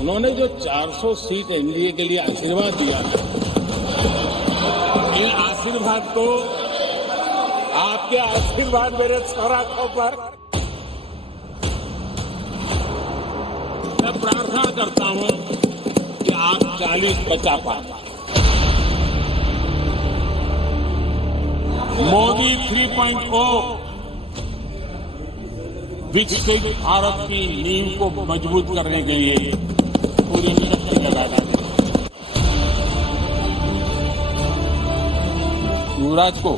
उन्होंने जो 400 seat NDA के लिए आशीर्वाद दिया है, इन आशीर्वाद को, आपके आशीर्वाद मेरे सौराखों पर, मैं प्रार्थना करता हूं कि आप 40 बचा पाए। मोदी 3.0 विकसित भारत की नींव को मजबूत करने के लिए पूरी शक्ति लगा दें। युवराज को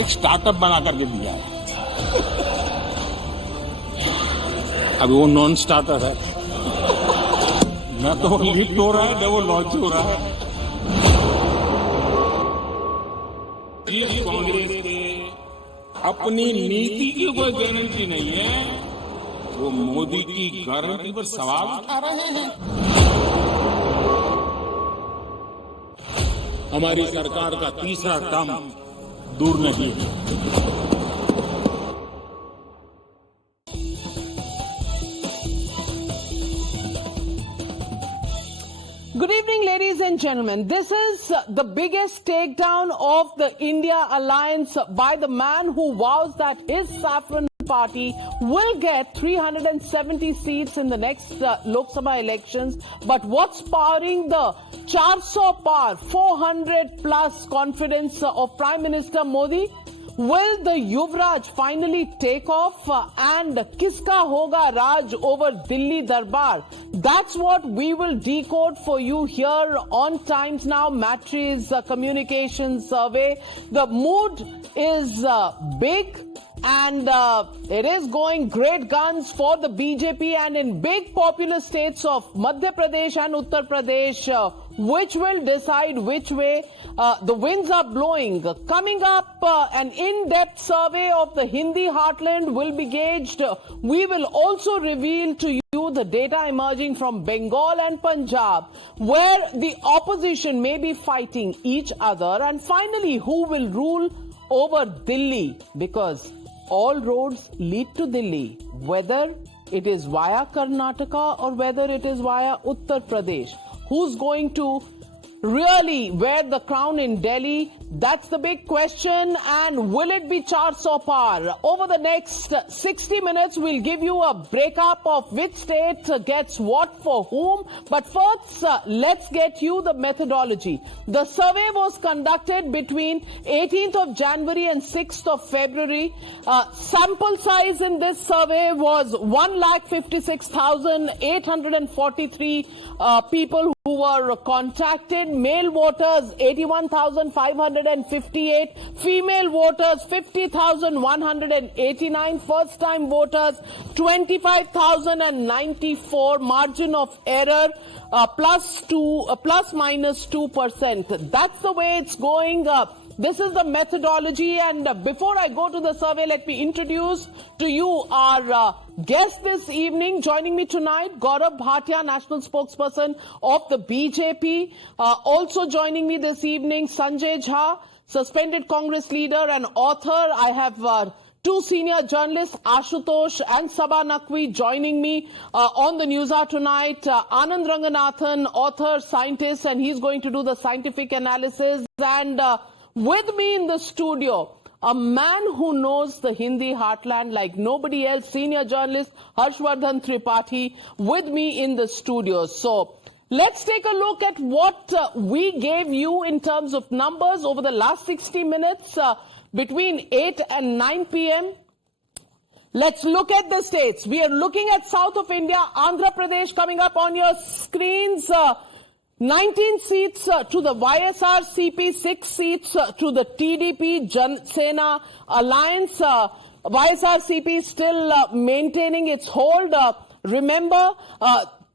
एक स्टार्टअप बना करके दिया है। अभी वो नॉन स्टार्टर है, न तो लिफ्ट हो रहा है न वो लॉन्च हो रहा है। जिस कांग्रेस के अपनी नीति की कोई गारंटी नहीं है, वो मोदी की गारंटी पर सवाल उठा रहे हैं। हमारी सरकार का तीसरा टर्म दूर नहीं है। Good evening, ladies and gentlemen. This is the biggest takedown of the India alliance by the man who vows that his saffron party will get 370 seats in the next Lok Sabha elections. But what's powering the 400 par, 400 plus confidence of Prime Minister Modi? Will the Yuvraj finally take off and kiska hoga Raj over Delhi Darbar? That's what we will decode for you here on Times Now Matrix Communication Survey. The mood is big and it is going great guns for the BJP, and in big populous states of Madhya Pradesh and Uttar Pradesh, which will decide which way the winds are blowing. Coming up, an in-depth survey of the Hindi heartland will be gauged. We will also reveal to you the data emerging from Bengal and Punjab, where the opposition may be fighting each other. And finally, who will rule over Delhi? Because all roads lead to Delhi, whether it is via Karnataka or whether it is via Uttar Pradesh. Who's going to really wear the crown in Delhi? That's the big question. And will it be 400 par? Over the next 60 minutes, we'll give you a breakup of which state gets what for whom. But first, let's get you the methodology. The survey was conducted between 18th of January and 6th of February. Sample size in this survey was 1,56,843 people who were contacted. Male voters 81,558, female voters 50,189, first time voters 25,094, margin of error plus minus 2%. That's the way it's going. This is the methodology, and before I go to the survey, let me introduce to you our guest this evening. Joining me tonight, Gaurav Bhatia, national spokesperson of the BJP. Also joining me this evening, Sanjay Jha, suspended Congress leader and author. I have two senior journalists, Ashutosh and Sabha Naqvi, joining me on the Newshour tonight. Anand Ranganathan, author, scientist, and he's going to do the scientific analysis. And with me in the studio, a man who knows the Hindi heartland like nobody else, senior journalist Harsh Vardhan Tripathi, with me in the studio. So let's take a look at what we gave you in terms of numbers over the last 60 minutes between 8 and 9 p.m. Let's look at the states. We are looking at south of India, Andhra Pradesh coming up on your screens. 19 seats to the YSRCP, 6 seats to the TDP Jan Sena alliance. YSRCP still maintaining its hold. Remember,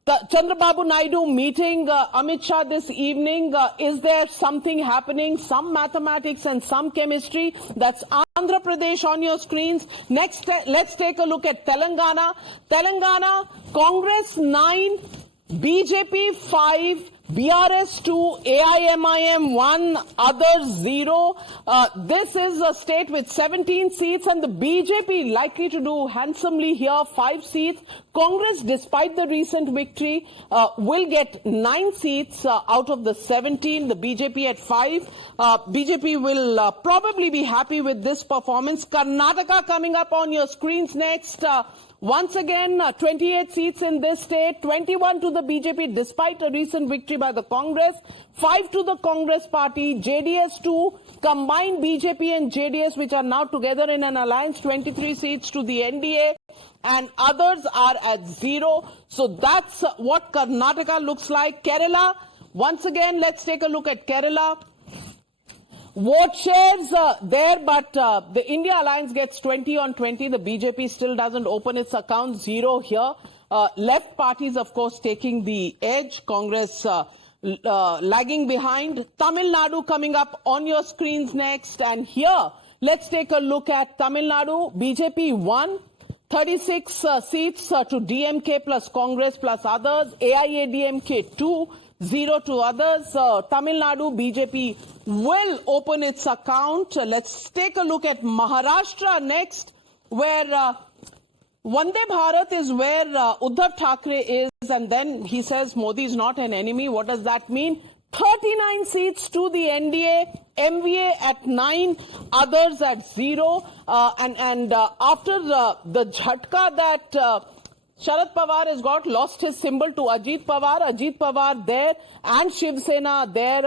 Chandrababu Naidu meeting Amit Shah this evening. Is there something happening? Some mathematics and some chemistry. That's Andhra Pradesh on your screens. Next, let's take a look at Telangana. Telangana, Congress 9, BJP 5, BRS 2, AIMIM 1, others 0. This is a state with 17 seats, and the BJP likely to do handsomely here, 5 seats. Congress, despite the recent victory, will get 9 seats out of the 17. The BJP at 5. BJP will probably be happy with this performance. Karnataka coming up on your screens next. Once again, 28 seats in this state, 21 to the BJP despite a recent victory by the Congress, 5 to the Congress party, JDS 2, combined BJP and JDS which are now together in an alliance, 23 seats to the NDA, and others are at 0. So that's what Karnataka looks like. Kerala, once again, let's take a look at Kerala. Vote shares there, but the India Alliance gets 20 on 20. The BJP still doesn't open its account, 0 here. Left parties, of course, taking the edge. Congress lagging behind. Tamil Nadu coming up on your screens next. And here, let's take a look at Tamil Nadu. BJP 1. 36 seats to DMK plus Congress plus others. AIADMK 2. 0 to others. Tamil Nadu BJP will open its account. Let's take a look at Maharashtra next, where Vande Bharat is where Uddhav Thackeray is, and then he says Modi is not an enemy. What does that mean? 39 seats to the NDA, MVA at 9, others at 0. And after the jhatka that Sharad Pawar has lost his symbol to Ajit Pawar there, and Shiv Sena there,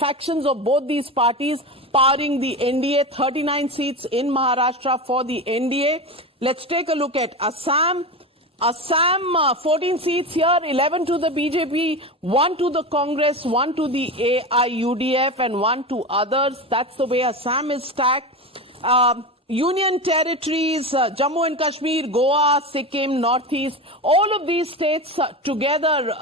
factions of both these parties powering the NDA, 39 seats in Maharashtra for the NDA. Let's take a look at Assam. Assam, 14 seats here, 11 to the BJP, 1 to the Congress, 1 to the AIUDF, and 1 to others. That's the way Assam is stacked. Union territories, Jammu and Kashmir, Goa, Sikkim, Northeast, all of these states together,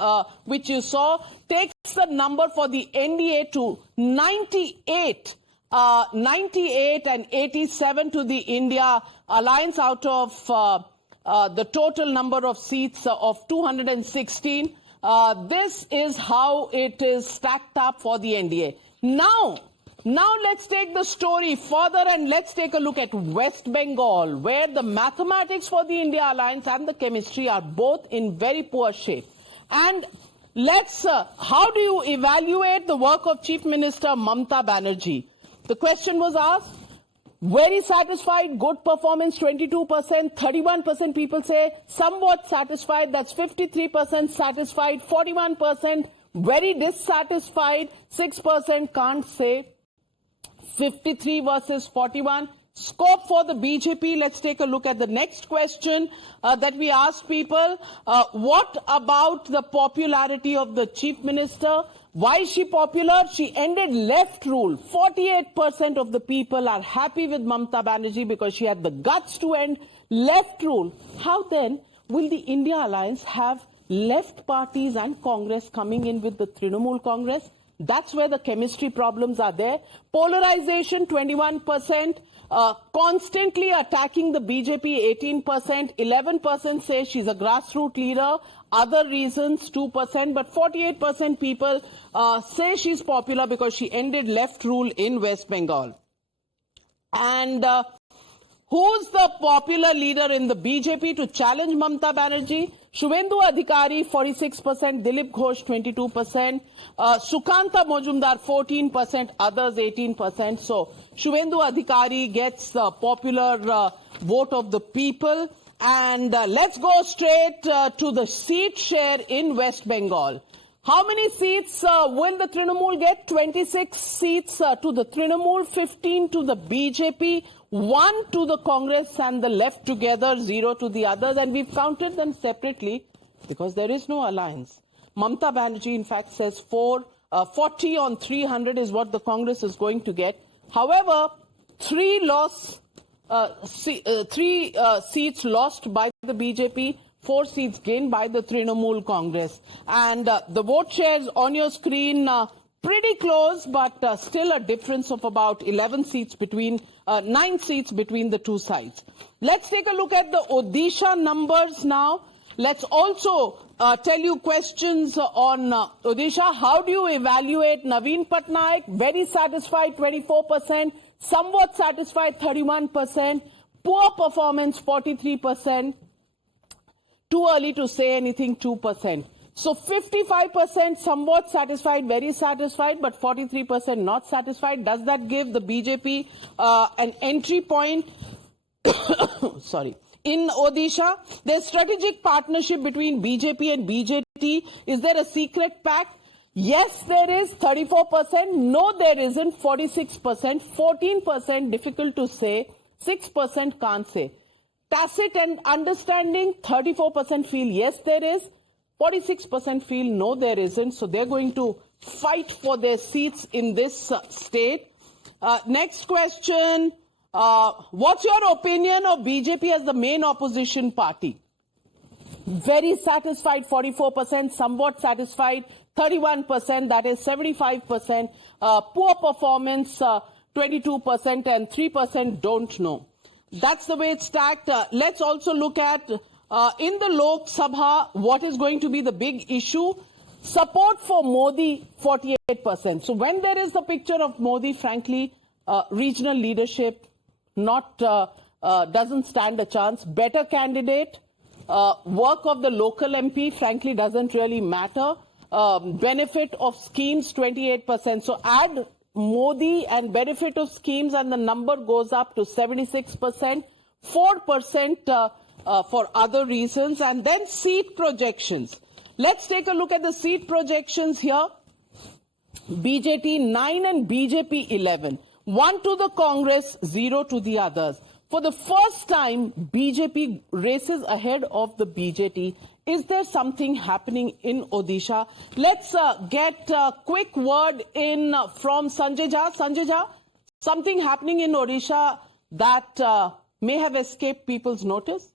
which you saw, takes the number for the NDA to 98. 98 and 87 to the India Alliance out of the total number of seats of 216. This is how it is stacked up for the NDA. Now let's take the story further and let's take a look at West Bengal, where the mathematics for the India Alliance and the chemistry are both in very poor shape. And let's, how do you evaluate the work of Chief Minister Mamata Banerjee? The question was asked. Very satisfied, good performance, 22%, 31% people say somewhat satisfied, that's 53% satisfied, 41% very dissatisfied, 6% can't say. 53 versus 41. Scope for the BJP. Let's take a look at the next question that we asked people. What about the popularity of the Chief Minister? Why is she popular? She ended left rule. 48% of the people are happy with Mamata Banerjee because she had the guts to end left rule. How then will the India Alliance have left parties and Congress coming in with the Trinamool Congress? That's where the chemistry problems are there. Polarization, 21%. Constantly attacking the BJP, 18%. 11% say she's a grassroots leader. Other reasons, 2%. But 48% people say she's popular because she ended left rule in West Bengal. And who's the popular leader in the BJP to challenge Mamata Banerjee? Shubhendu Adhikari, 46%, Dilip Ghosh, 22%, Sukanta Mojumdar, 14%, others 18%. So Shubhendu Adhikari gets the popular vote of the people. And let's go straight to the seat share in West Bengal. How many seats will the Trinamool get? 26 seats to the Trinamool, 15 to the BJP, 1 to the Congress and the left together, 0 to the others. And we've counted them separately because there is no alliance. Mamata Banerjee, in fact, says 40 on 300 is what the Congress is going to get. However, 3 seats lost by the BJP, 4 seats gained by the Trinamool Congress. And the vote shares on your screen, pretty close, but still a difference of about 11 seats between, 9 seats between the two sides. Let's take a look at the Odisha numbers now. Let's also tell you questions on Odisha. How do you evaluate Naveen Patnaik? Very satisfied, 24%. Somewhat satisfied, 31%. Poor performance, 43%. Too early to say anything, 2%. So 55% somewhat satisfied, very satisfied, but 43% not satisfied. Does that give the BJP an entry point? Sorry. In Odisha, there's strategic partnership between BJP and BJT. Is there a secret pact? Yes, there is, 34%. No, there isn't, 46%. 14%, difficult to say. 6% can't say. Tacit and understanding, 34% feel yes, there is. 46% feel no, there isn't. So they're going to fight for their seats in this state. Next question. What's your opinion of BJP as the main opposition party? Very satisfied, 44%. Somewhat satisfied, 31%. That is 75%. Poor performance, 22%. And 3% don't know. That's the way it's stacked. Let's also look at in the Lok Sabha, what is going to be the big issue? Support for Modi, 48%. So when there is the picture of Modi, frankly, regional leadership doesn't stand a chance. Better candidate, work of the local MP, frankly, doesn't really matter. Benefit of schemes, 28%. So add Modi and benefit of schemes and the number goes up to 76%, 4% for other reasons, and then seat projections. Let's take a look at the seat projections here. BJT 9 and BJP 11. 1 to the Congress, 0 to the others. For the first time, BJP races ahead of the BJT. Is there something happening in Odisha? Let's get a quick word in from Sanjay Jha. Sanjay Jha, something happening in Odisha that may have escaped people's notice?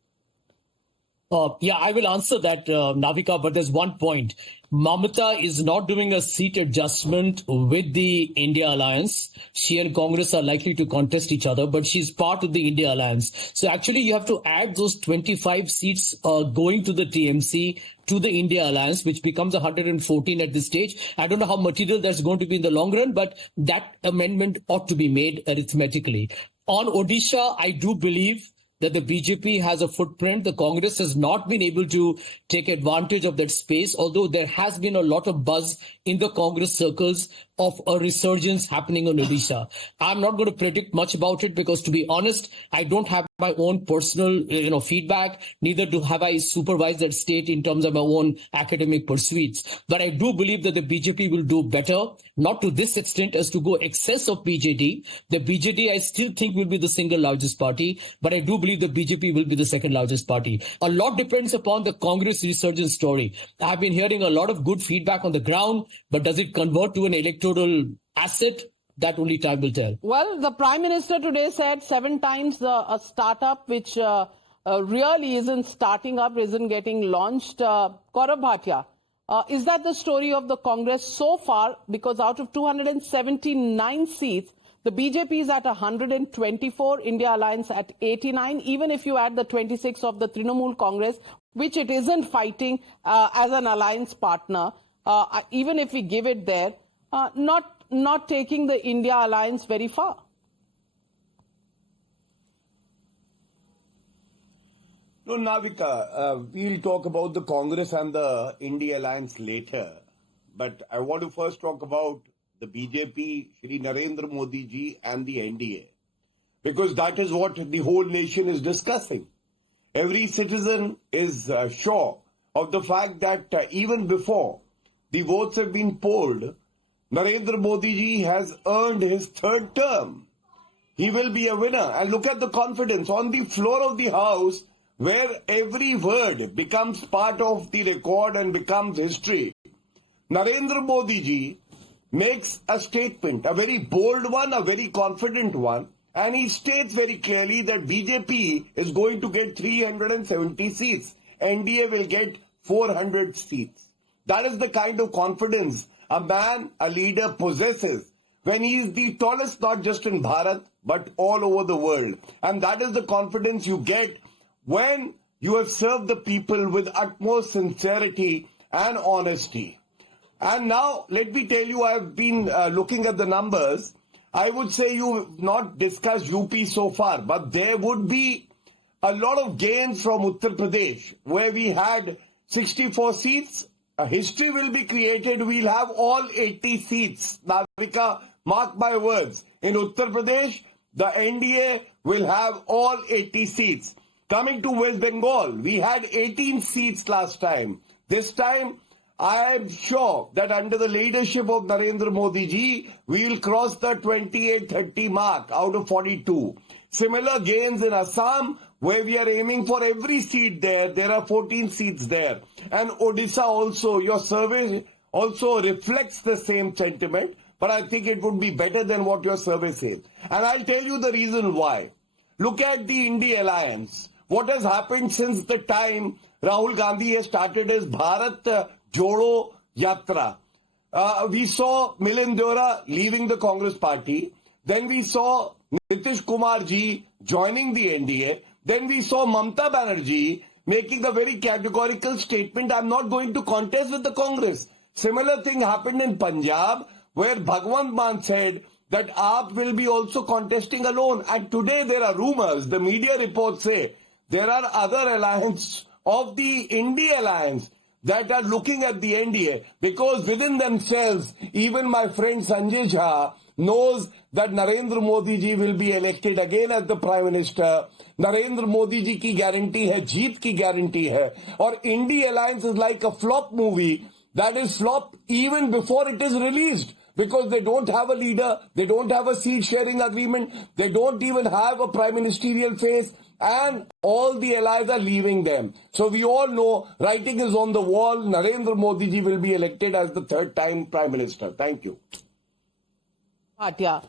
Yeah, I will answer that, Navika, but there's one point. Mamata is not doing a seat adjustment with the India alliance. She and Congress are likely to contest each other, but she's part of the India alliance. So actually, you have to add those 25 seats going to the TMC to the India alliance, which becomes 114 at this stage. I don't know how material that's going to be in the long run, but that amendment ought to be made arithmetically. On Odisha, I do believe that the BJP has a footprint. The Congress has not been able to take advantage of that space, although there has been a lot of buzz in the Congress circles of a resurgence happening on Odisha. I'm not going to predict much about it because, to be honest, I don't have my own personal feedback, neither have I supervised that state in terms of my own academic pursuits. But I do believe that the BJP will do better, not to this extent as to go excess of BJD. The BJD, I still think, will be the single largest party, but I do believe the BJP will be the second largest party. A lot depends upon the Congress resurgence story. I've been hearing a lot of good feedback on the ground, but does it convert to an electoral asset? That only time will tell. Well, the Prime Minister today said 7 times a startup which really isn't starting up, isn't getting launched. Gaurav Bhatia, is that the story of the Congress so far? Because out of 279 seats, the BJP is at 124, India Alliance at 89. Even if you add the 26 of the Trinamool Congress, which it isn't fighting as an alliance partner, even if we give it there, not taking the India alliance very far. No, Navika, we'll talk about the Congress and the India alliance later. But I want to first talk about the BJP, Shri Narendra Modi ji and the I.N.D.A. Because that is what the whole nation is discussing. Every citizen is sure of the fact that even before the votes have been polled, Narendra Modi ji has earned his 3rd term. He will be a winner. And look at the confidence on the floor of the House, where every word becomes part of the record and becomes history. Narendra Modi ji makes a statement, a very bold one, a very confident one, and he states very clearly that BJP is going to get 370 seats. NDA will get 400 seats. That is the kind of confidence a man, a leader possesses when he is the tallest, not just in Bharat, but all over the world. And that is the confidence you get when You have served the people with utmost sincerity and honesty. And now, let me tell you, I've been looking at the numbers. I would say you've not discussed UP so far, but there would be a lot of gains from Uttar Pradesh, where we had 64 seats. A history will be created. We'll have all 80 seats. Navika, mark my words. In Uttar Pradesh, the NDA will have all 80 seats. Coming to West Bengal, we had 18 seats last time. This time, I am sure that under the leadership of Narendra Modi ji, we will cross the 28-30 mark out of 42. Similar gains in Assam, where we are aiming for every seat there. There are 14 seats there. And Odisha also, your survey also reflects the same sentiment, but I think it would be better than what your survey says. And I'll tell you the reason why. Look at the I.N.D.I.A alliance. What has happened since the time Rahul Gandhi has started his Bharat Jodo Yatra? We saw Milind Deora leaving the Congress party. Then we saw Nitish Kumar ji joining the NDA. Then we saw Mamata Banerjee making a very categorical statement, I'm not going to contest with the Congress. Similar thing happened in Punjab, where Bhagwant Mann said that AAP will be also contesting alone. And today there are rumors, the media reports say, there are other alliances of the I.N.D.I.A alliance that are looking at the NDA, because within themselves, even my friend Sanjay Jha knows that Narendra Modi ji will be elected again as the Prime Minister. Narendra Modi ji ki guarantee hai, jeet ki guarantee hai. Or I.N.D.I.A alliance is like a flop movie that is flop even before it is released, because they don't have a leader, they don't have a seat sharing agreement, they don't even have a prime ministerial face, and all the allies are leaving them. So we all know writing is on the wall. Narendra Modi ji will be elected as the third time Prime Minister. Thank you. Bhatia,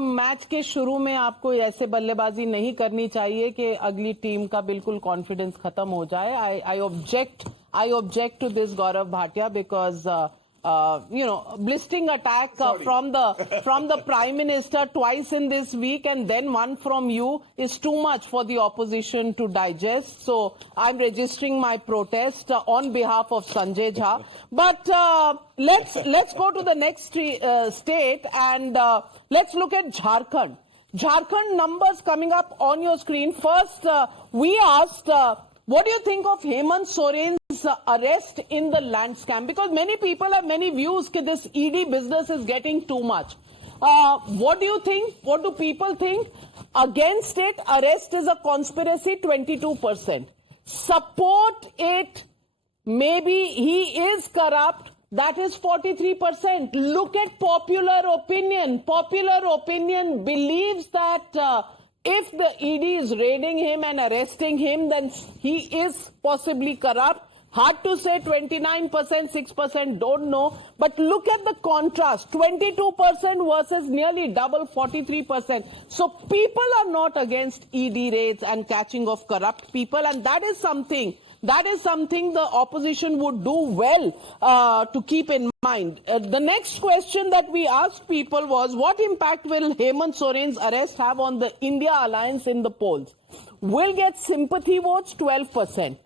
match के शुरू में आपको ऐसे बल्लेबाजी नहीं करनी चाहिए कि अगली टीम का बिल्कुल कॉन्फिडेंस खत्म हो जाए. I object to this, Gaurav Bhatia, because blistering attack from the Prime Minister twice in this week and then one from you is too much for the opposition to digest. So I'm registering my protest on behalf of Sanjay Jha. But let's go to the next state and let's look at Jharkhand. Jharkhand numbers coming up on your screen. First, we asked, what do you think of Hemant Soren's arrest in the land scam? Because many people have many views that this ED business is getting too much. What do you think? What do people think? Against it, arrest is a conspiracy, 22%. Support it, maybe he is corrupt, that is 43%. Look at popular opinion. Popular opinion believes that if the ED is raiding him and arresting him, then he is possibly corrupt. Hard to say, 29%, 6%, don't know. But look at the contrast, 22% versus nearly double, 43%. So people are not against ED raids and catching of corrupt people, and that is something the opposition would do well to keep in mind. The next question that we asked people was, what impact will Hemant Soren's arrest have on the India alliance in the polls? Will get sympathy votes, 12%.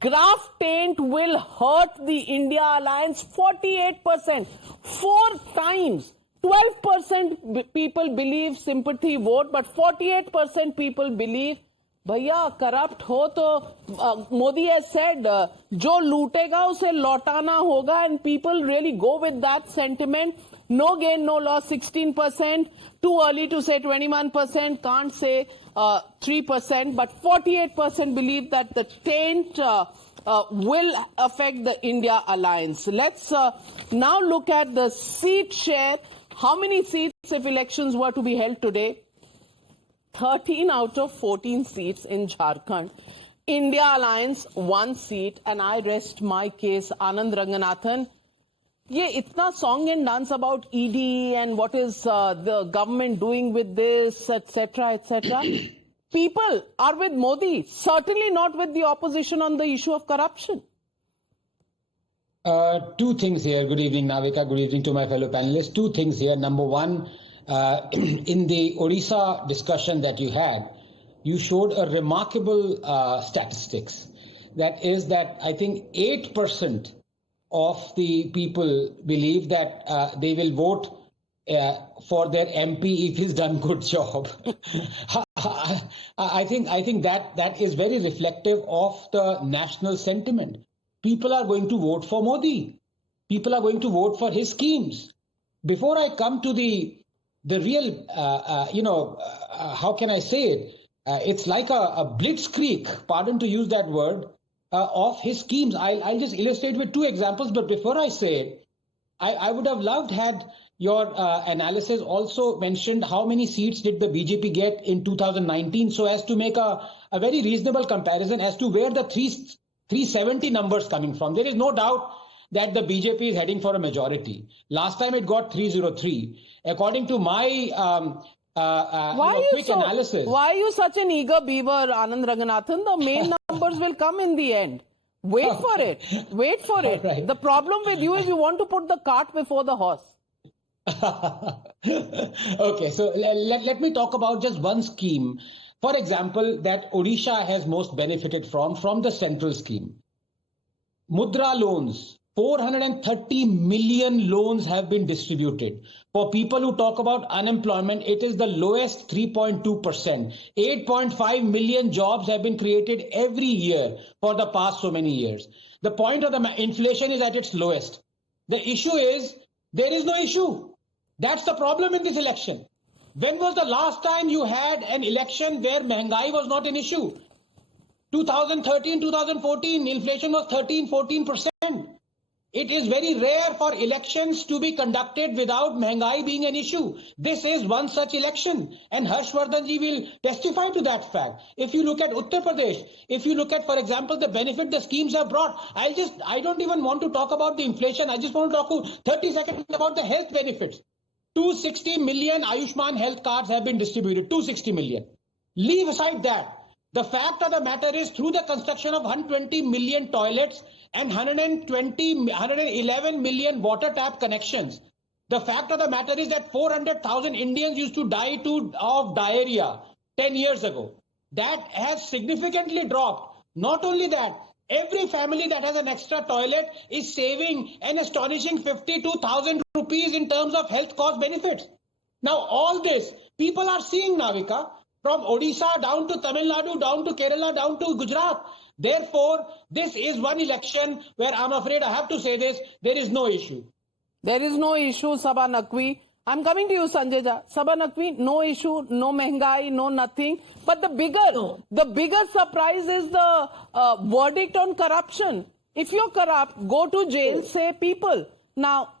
Graph taint will hurt the India alliance, 48%. 4 times. 12% people believe sympathy vote, but 48% people believe, भैया corrupt हो तो Modi has said जो लूटेगा उसे लौटाना होगा, and people really go with that sentiment. No gain, no loss, 16%. Too early to say 21%. Can't say 3%. But 48% believe that the taint will affect the India alliance. Let's now look at the seat share. How many seats if elections were to be held today? 13 out of 14 seats in Jharkhand. India alliance, 1 seat. And I rest my case. Anand Ranganathan. ये इतना song and dance about ED and what is the government doing with this, etc., etc. People are with Modi, certainly not with the opposition on the issue of corruption. 2 things here. Good evening, Navika. Good evening to my fellow panelists. 2 things here. Number 1, in the Odisha discussion that you had, you showed a remarkable statistics. That is that I think 8% of the people believe that they will vote for their MP if he's done good job. I think that is very reflective of the national sentiment. People are going to vote for Modi. People are going to vote for his schemes. Before I come to the real, how can I say it? It's like a blitzkrieg, pardon to use that word, of his schemes. I'll just illustrate with 2 examples. But before I say it, I would have loved had your analysis also mentioned how many seats did the BJP get in 2019, so as to make a very reasonable comparison as to where the 370 numbers coming from. There is no doubt that the BJP is heading for a majority. Last time it got 303. According to my quick analysis. Why are you such an eager beaver, Anand Raghunathan? The main numbers will come in the end. Wait for it. Wait for it. Right. The problem with you is you want to put the cart before the horse. Okay, so let me talk about just one scheme. For example, that Odisha has most benefited from the central scheme. Mudra loans. 430 million loans have been distributed. For people who talk about unemployment, it is the lowest 3.2%. 8.5 million jobs have been created every year for the past so many years. The point of the inflation is at its lowest. The issue is there is no issue. That's the problem in this election. When was the last time you had an election where Mehngai was not an issue? 2013, 2014, inflation was 13-14%. It is very rare for elections to be conducted without Mehngai being an issue. This is one such election, and Harsh Vardhan ji will testify to that fact. If you look at Uttar Pradesh, if you look at, for example, the benefit the schemes have brought, I don't even want to talk about the inflation. I just want to talk 30 seconds about the health benefits. 260 million Ayushman health cards have been distributed. 260 million. Leave aside that. The fact of the matter is, through the construction of 120 million toilets and 111 million water tap connections, the fact of the matter is that 400,000 Indians used to die of diarrhea 10 years ago. That has significantly dropped. Not only that, every family that has an extra toilet is saving an astonishing 52,000 rupees in terms of health cost benefits. Now, all this, people are seeing, Navika, from Odisha down to Tamil Nadu, down to Kerala, down to Gujarat. Therefore, this is one election where I'm afraid I have to say this, there is no issue. There is no issue, Sabha Naqvi. I'm coming to you, Sanjay Jha. Sabha Naqvi, no issue, no Mehngai, no nothing. But the bigger surprise is the verdict on corruption. If you're corrupt, go to jail, say people. Now,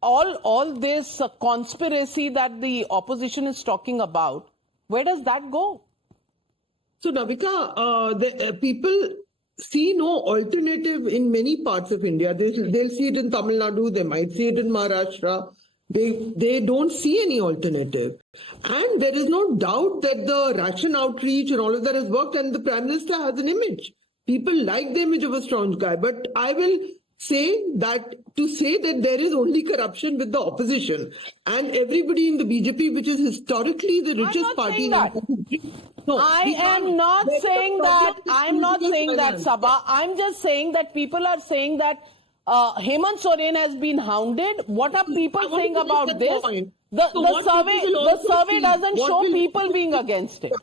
all this conspiracy that the opposition is talking about, where does that go? So, Navika, the people see no alternative in many parts of India. They'll see it in Tamil Nadu, they might see it in Maharashtra. They don't see any alternative. And there is no doubt that the ration outreach and all of that has worked, and the Prime Minister has an image. People like the image of a strong guy. But I will say that there is only corruption with the opposition and everybody in the BJP, which is historically the richest party in the country. No, I am not saying that. I'm not saying that, Sabha. I'm just saying that people are saying that Hemant Soren has been hounded. What are people saying about this? The survey doesn't show people being against it.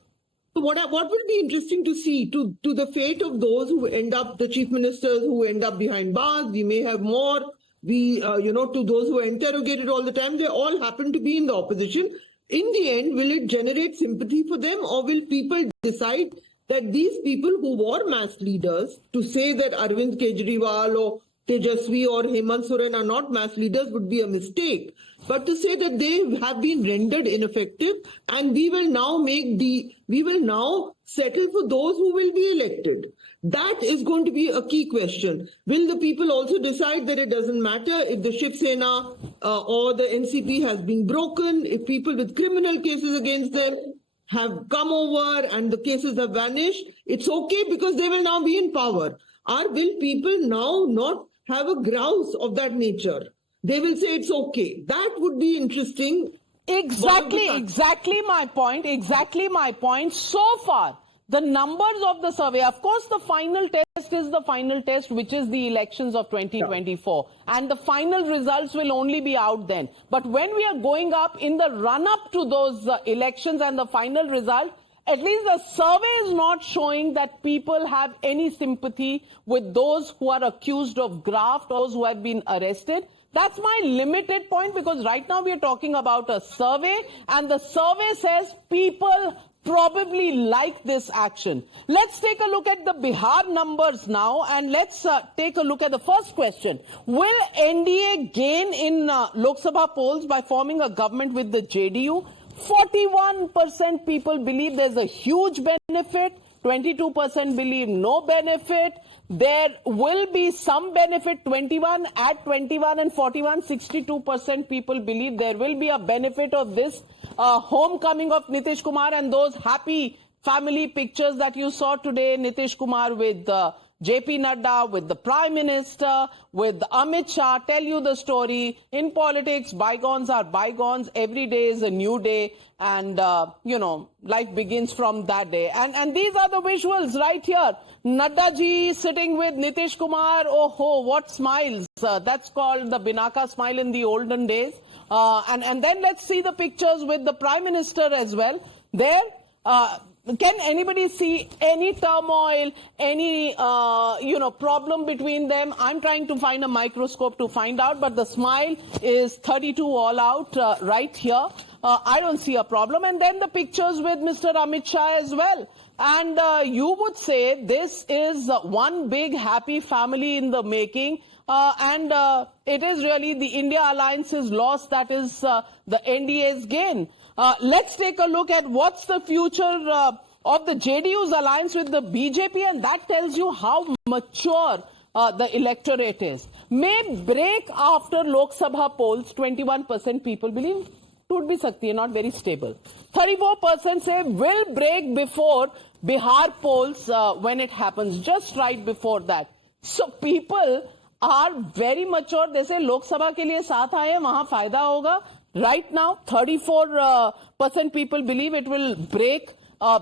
So what will be interesting to see to the fate of those who end up, the chief ministers who end up behind bars. We may have more. To those who are interrogated all the time, they all happen to be in the opposition. In the end, will it generate sympathy for them, or will people decide that these people who were mass leaders, to say that Arvind Kejriwal or Tejasvi or Hemant Soren are not mass leaders would be a mistake. But to say that they have been rendered ineffective and we will now settle for those who will be elected. That is going to be a key question. Will the people also decide that it doesn't matter if the Shiv Sena or the NCP has been broken, if people with criminal cases against them have come over and the cases have vanished, it's okay because they will now be in power. Or will people now not have a grouse of that nature? They will say it's okay. That would be interesting. Exactly my point. So far, the numbers of the survey, of course, the final test is the final test, which is the elections of 2024. And the final results will only be out then. But when we are going up in the run-up to those elections and the final result, at least the survey is not showing that people have any sympathy with those who are accused of graft, those who have been arrested. That's my limited point, because right now we are talking about a survey, and the survey says people probably like this action. Let's take a look at the Bihar numbers now, and let's take a look at the first question. Will NDA gain in Lok Sabha polls by forming a government with the JDU? 41% people believe there's a huge benefit. 22% believe no benefit. There will be some benefit, 21 and 41, 62% people believe there will be a benefit of this homecoming of Nitish Kumar, and those happy family pictures that you saw today, Nitish Kumar with JP Nadda, with the Prime Minister, with Amit Shah, tell you the story. In politics, bygones are bygones. Every day is a new day, and, life begins from that day. And these are the visuals right here. Nadda ji sitting with Nitish Kumar. Oh, ho, what smiles. That's called the Binaka smile in the olden days. And then let's see the pictures with the Prime Minister as well. There, can anybody see any turmoil, any, problem between them? I'm trying to find a microscope to find out, but the smile is 32 all out right here. I don't see a problem. And then the pictures with Mr. Amit Shah as well. And you would say this is one big happy family in the making. And it is really the India Alliance's loss that is the NDA's gain. Let's take a look at what's the future of the JDU's alliance with the BJP, and that tells you how mature the electorate is. May break after Lok Sabha polls, 21% people believe टूट भी सकती है, not very stable. 34% say will break before Bihar polls when it happens, just right before that. So people are very mature. They say Lok Sabha के लिए साथ आए हैं, वहां फायदा होगा. Right now, 34% people believe it will break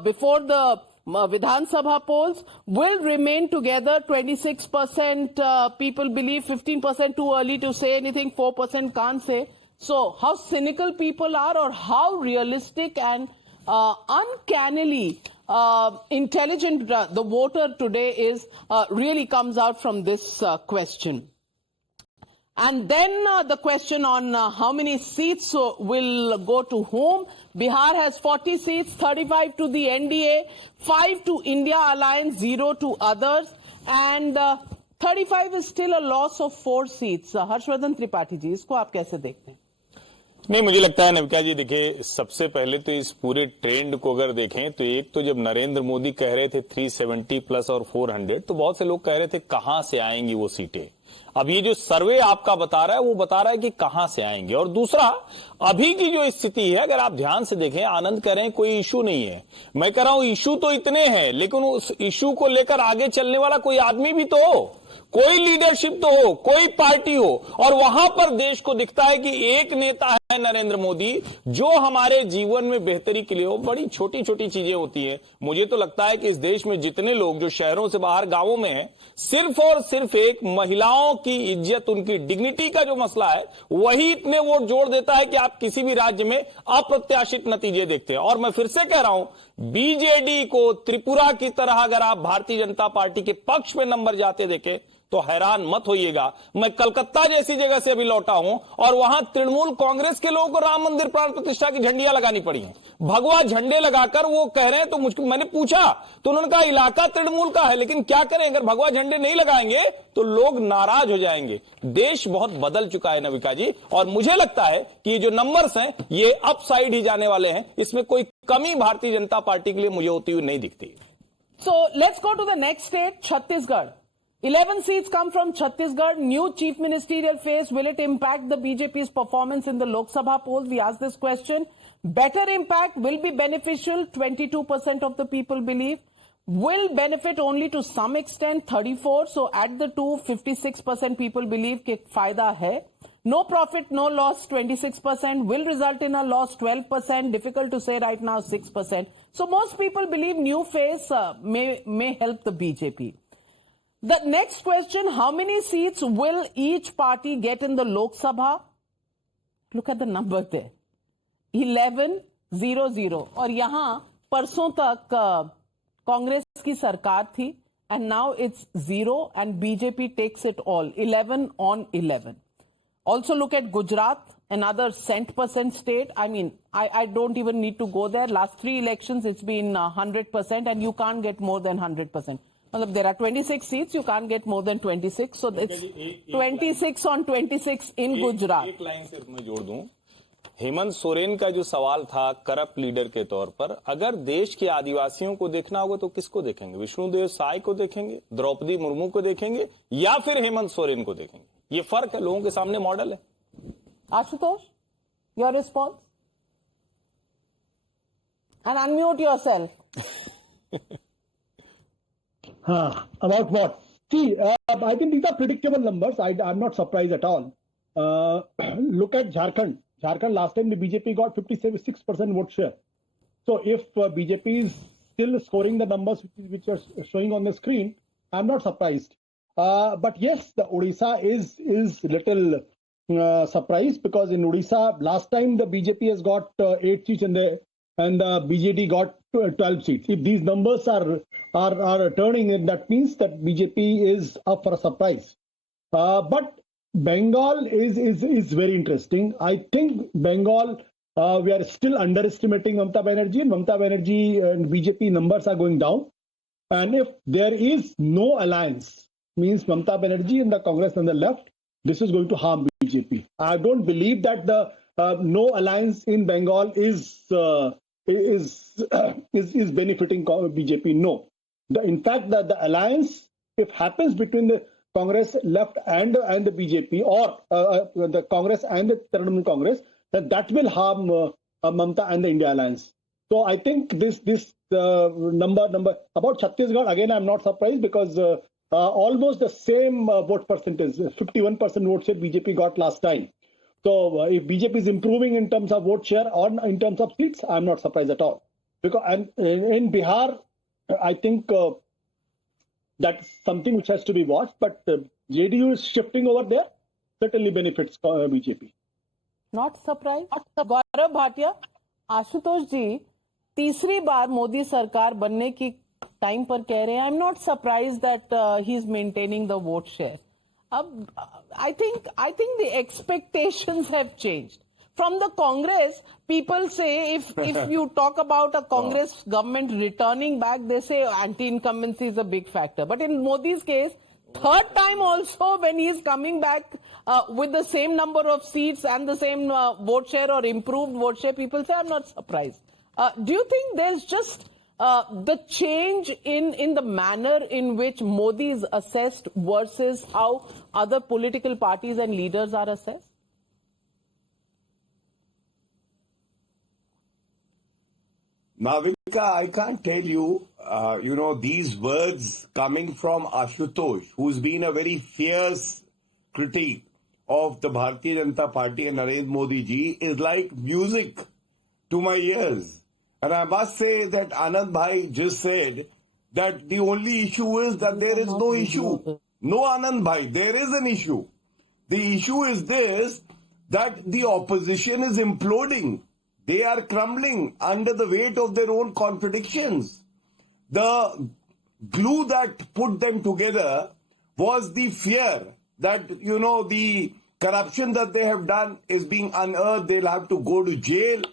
before the Vidhan Sabha polls, will remain together. 26% people believe, 15% too early to say anything, 4% can't say. So how cynical people are, or how realistic and uncannily intelligent the voter today is, really comes out from this question. And then the question on how many seats will go to whom. Bihar has 40 seats, 35 to the NDA, 5 to India Alliance, 0 to others. And 35 is still a loss of 4 seats. Harsh Vardhan Tripathi ji, isko aap kaise dekhte hain? नहीं, मुझे लगता है नविका जी, देखिए सबसे पहले तो इस पूरे ट्रेंड को अगर देखें तो एक तो जब नरेंद्र मोदी कह रहे थे 370 प्लस और 400, तो बहुत से लोग कह रहे थे कहां से आएंगी वो सीटें. अब ये जो सर्वे आपका बता रहा है वो बता रहा है कि कहां से आएंगे. और दूसरा, अभी की जो स्थिति है अगर आप ध्यान से देखें, आनंद कह रहे हैं कोई इशू नहीं है. मैं कह रहा हूं इशू तो इतने हैं, लेकिन उस इशू को लेकर आगे चलने वाला कोई आदमी भी तो हो, कोई लीडरशिप तो हो, कोई पार्टी हो. और वहां पर देश को दिखता है कि एक नेता है नरेंद्र मोदी, जो हमारे जीवन में बेहतरी के लिए हो. बड़ी छोटी छोटी चीजें होती हैं. मुझे तो लगता है कि इस देश में जितने लोग जो शहरों से बाहर गांवों में हैं, सिर्फ और सिर्फ एक महिलाओं की इज्जत, उनकी डिग्निटी का जो मसला है, वही इतने वोट जोड़ देता है कि आप किसी भी राज्य में अप्रत्याशित नतीजे देखते हैं. और मैं फिर से कह रहा हूं, बीजेडी को त्रिपुरा की तरह अगर आप भारतीय जनता पार्टी के पक्ष में नंबर जाते देखें तो हैरान मत होइएगा. मैं कलकत्ता जैसी जगह से अभी लौटा हूं और वहां तृणमूल कांग्रेस के लोगों को राम मंदिर प्राण प्रतिष्ठा की झंडियां लगानी पड़ी हैं. भगवा झंडे लगाकर वो कह रहे हैं, तो मुझको मैंने पूछा तो उन्होंने कहा इलाका तृणमूल का है, लेकिन क्या करें, अगर भगवा झंडे नहीं लगाएंगे तो लोग नाराज हो जाएंगे. देश बहुत बदल चुका है नविका जी, और मुझे लगता है कि ये जो नंबर्स हैं ये अपसाइड ही जाने वाले हैं. इसमें कोई कमी भारतीय जनता पार्टी के लिए मुझे होती हुई नहीं दिखती. So let's go to the next state, Chhattisgarh. 11 seats come from Chhattisgarh. New chief ministerial phase. Will it impact the BJP's performance in the Lok Sabha polls? We asked this question. Better impact, will be beneficial. 22% of the people believe. Will benefit only to some extent. 34. So at the 56% people believe कि फायदा है. No profit, no loss, 26%. Will result in a loss, 12%. Difficult to say right now, 6%. So most people believe new face may help the BJP. The next question, how many seats will each party get in the Lok Sabha? Look at the number there. 11-0-0. और यहाँ परसों तक कांग्रेस की सरकार थी, and now it's 0 and BJP takes it all. 11 on 11. Also look at Gujarat, another cent% state. I mean, I don't even need to go there. Last 3 elections, it's been 100% and you can't get more than 100%. There are 26 seats, you can't get more than 26. So it's 26 on 26 in Gujarat. एक line सिर्फ मैं जोड़ दूं, हेमंत सोरेन का जो सवाल था corrupt leader के तौर पर, अगर देश के आदिवासियों को देखना होगा तो किसको देखेंगे? विष्णुदेव साय को देखेंगे, द्रौपदी मुर्मू को देखेंगे, या फिर हेमंत सोरेन को देखेंगे? ये फर्क है, लोगों के सामने मॉडल है. Ashutosh, your response? And unmute yourself. About what? See, I think these are predictable numbers. I'm not surprised at all. Look at Jharkhand. Jharkhand, last time the BJP got 56% vote share. So if BJP is still scoring the numbers which are showing on the screen, I'm not surprised. But yes, the Odisha is little surprised, because in Odisha, last time the BJP has got 8 seats and the BJD got 12 seats. If these numbers are turning, that means that BJP is up for a surprise. But Bengal is very interesting. I think Bengal, we are still underestimating Mamata Banerjee, and Mamata Banerjee and BJP numbers are going down. And if there is no alliance, means Mamata Banerjee and the Congress on the left, this is going to harm BJP. I don't believe that the no alliance in Bengal is benefiting BJP. No. In fact, the alliance, if happens between the Congress left and the BJP, or the Congress and the Trinamool Congress, that will harm Mamata and the India alliance. So I think this number about Chhattisgarh, again, I'm not surprised, because almost the same vote percentage, 51% vote share BJP got last time. So if BJP is improving in terms of vote share or in terms of seats, I'm not surprised at all. Because and in Bihar, I think that's something which has to be watched. But JDU is shifting over there, certainly benefits BJP. Not surprised. Gaurav Bhatia, Ashutosh जी तीसरी बार मोदी सरकार बनने की time पर कह रहे हैं, I am not surprise that he is maintaining the vote share. अब I think the expectations have changed. From the Congress, people say if you talk about a Congress government returning back, they say anti-incumbency is a big factor. But in Modi's case, third time also when he is coming back with the same number of seats and the same vote share or improved vote share, people say I'm not surprised. Do you think there's just the change in the manner in which Modi is assessed versus how other political parties and leaders are assessed? Navika, I can't tell you, these words coming from Ashutosh, who's been a very fierce critique of the Bharatiya Janata Party and Narendra Modi ji, is like music to my ears. And I must say that Anand Bhai just said that the only issue is that there is no issue. No, Anand Bhai, there is an issue. The issue is this, that the opposition is imploding. They are crumbling under the weight of their own contradictions. The glue that put them together was the fear that, the corruption that they have done is being unearthed. They'll have to go to jail.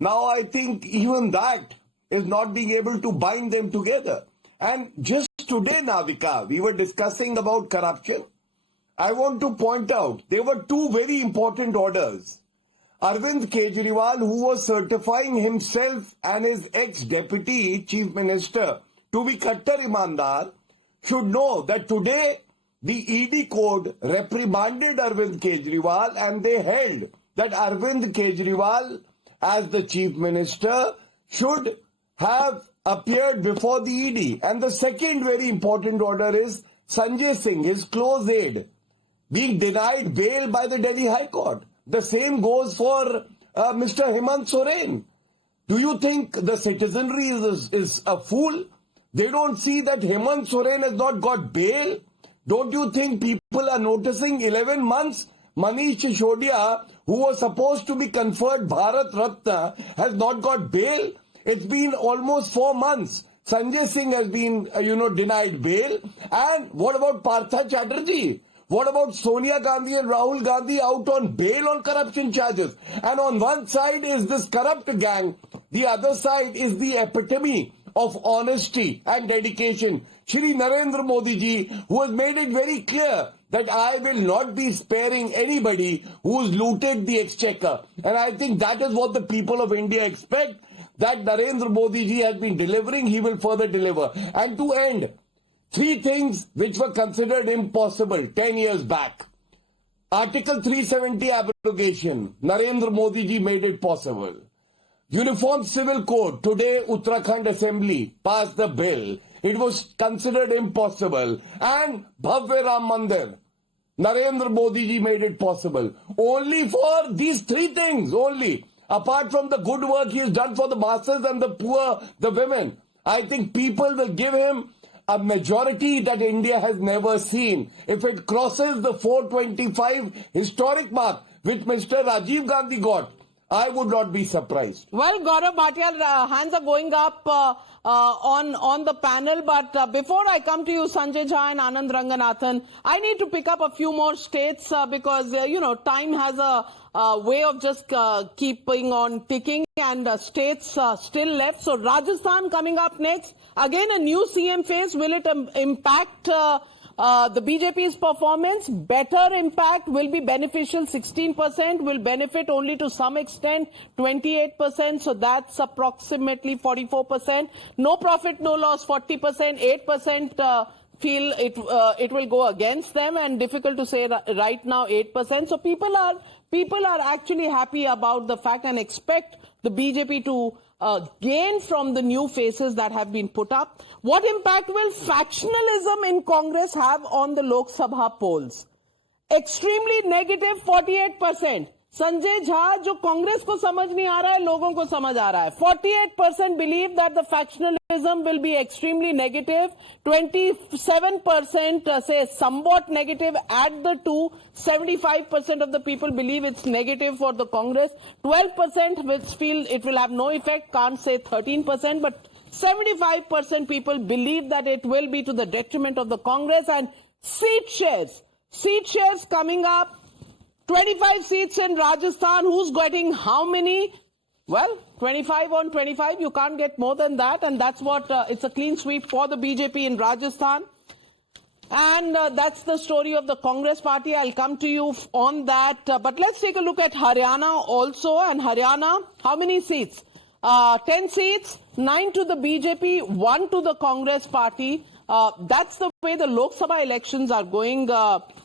Now, I think even that is not being able to bind them together. And just today, Navika, we were discussing about corruption. I want to point out, there were two very important orders. Arvind Kejriwal, who was certifying himself and his ex-deputy chief minister to be Khattar Imandar, should know that today the ED code reprimanded Arvind Kejriwal, and they held that Arvind Kejriwal, as the chief minister, should have appeared before the ED. And the second very important order is Sanjay Singh, his close aide, being denied bail by the Delhi High Court. The same goes for Mr. Hemant Soren. Do you think the citizenry is a fool? They don't see that Hemant Soren has not got bail? Don't you think people are noticing 11 months? Manish Sisodiya, who was supposed to be conferred Bharat Ratna, has not got bail. It's been almost 4 months. Sanjay Singh has been, denied bail. And what about Partha Chatterjee? What about Sonia Gandhi and Rahul Gandhi out on bail on corruption charges? And on one side is this corrupt gang. The other side is the epitome of honesty and dedication. Shri Narendra Modi ji, who has made it very clear that I will not be sparing anybody who's looted the exchequer. And I think that is what the people of India expect, that Narendra Modi ji has been delivering, he will further deliver. And to end, 3 things which were considered impossible 10 years back. Article 370 abrogation, Narendra Modi ji made it possible. Uniform Civil Code, today Uttarakhand Assembly passed the bill. It was considered impossible. And Bhavya Ram Mandir, Narendra Modi ji made it possible. Only for these 3 things, only. Apart from the good work he has done for the masses and the poor, the women. I think people will give him a majority that India has never seen. If it crosses the 425 historic mark which Mr. Rajiv Gandhi got, I would not be surprised. Well, Gaurav Bhatia, hands are going up on the panel. But before I come to you, Sanjay Jha and Anand Ranganathan, I need to pick up a few more states because, time has a way of just keeping on ticking, and states still left. So Rajasthan coming up next. Again, a new CM phase. Will it impact the BJP's performance? Better impact, will be beneficial 16%, will benefit only to some extent 28%, so that's approximately 44%. No profit, no loss 40%, 8% feel it will go against them, and difficult to say right now 8%. So people are actually happy about the fact and expect the BJP to gain from the new faces that have been put up. What impact will factionalism in Congress have on the Lok Sabha polls? Extremely negative 48%. Sanjay Jha, जो कांग्रेस को समझ नहीं आ रहा है, लोगों को समझ आ रहा है. 48% believe that the factionalism will be extremely negative. 27% say somewhat negative. Add the two, 75% of the people believe it's negative for the Congress. 12% which feel it will have no effect, can't say 13%, but 75% people believe that it will be to the detriment of the Congress. And seat shares coming up. 25 seats in Rajasthan. Who's getting how many? Well, 25 on 25. You can't get more than that. And that's what, it's a clean sweep for the BJP in Rajasthan. And that's the story of the Congress party. I'll come to you on that. But let's take a look at Haryana also. And Haryana, how many seats? 10 seats, 9 to the BJP, 1 to the Congress party. That's the way the Lok Sabha elections are going.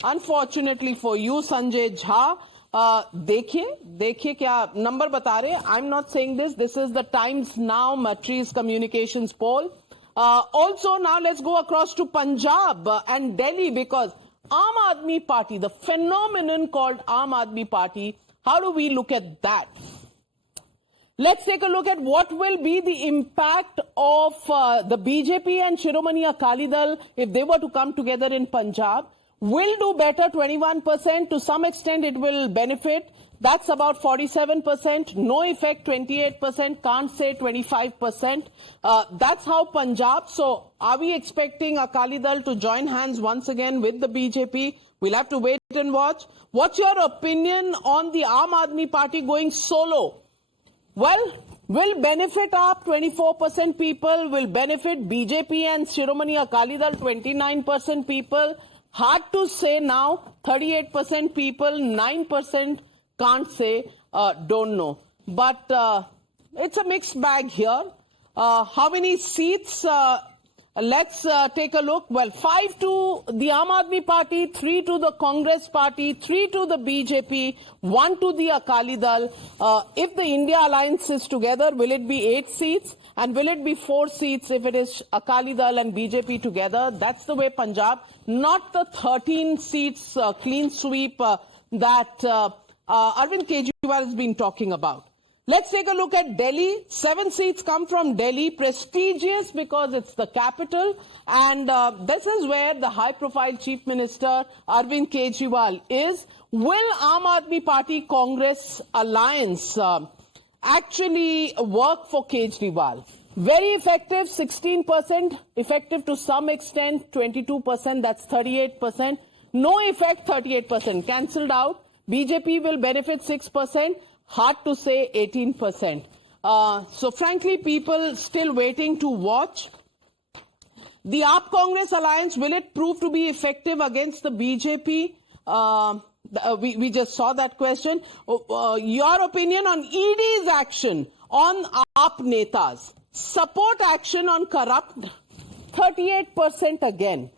Unfortunately for you, Sanjay Jha, देखिए क्या number बता रहे हैं. I'm not saying this. This is the Times Now Matriz Communications poll. Also, now let's go across to Punjab and Delhi, because Aam Aadmi Party, the phenomenon called Aam Aadmi Party, how do we look at that? Let's take a look at what will be the impact of the BJP and Shiromani Akali Dal if they were to come together in Punjab. Will do better, 21%. To some extent, it will benefit. That's about 47%. No effect, 28%. Can't say 25%. That's how Punjab. So are we expecting Akali Dal to join hands once again with the BJP? We'll have to wait and watch. What's your opinion on the Aam Aadmi Party going solo? Well, will benefit up 24% people, will benefit BJP and Shiromani Akali Dal 29% people. Hard to say now, 38% people, 9% can't say, don't know. But it's a mixed bag here. How many seats Let's take a look. Well, 5 to the Aam Aadmi Party, 3 to the Congress Party, 3 to the BJP, 1 to the Akali Dal. If the India alliance is together, will it be 8 seats? And will it be 4 seats if it is Akali Dal and BJP together? That's the way Punjab, not the 13 seats clean sweep that Arvind Kejriwal has been talking about. Let's take a look at Delhi. 7 seats come from Delhi, prestigious because it's the capital. And this is where the high-profile Chief Minister Arvind Kejriwal is. Will Aam Aadmi Party Congress alliance actually work for Kejriwal? Very effective, 16%. Effective to some extent, 22%. That's 38%. No effect, 38%. Cancelled out. BJP will benefit 6%. Hard to say 18%. So frankly, people still waiting to watch. The AAP Congress alliance, will it prove to be effective against the BJP? We just saw that question. Your opinion on ED's action on AAP netas. Support action on corrupt, 38% again.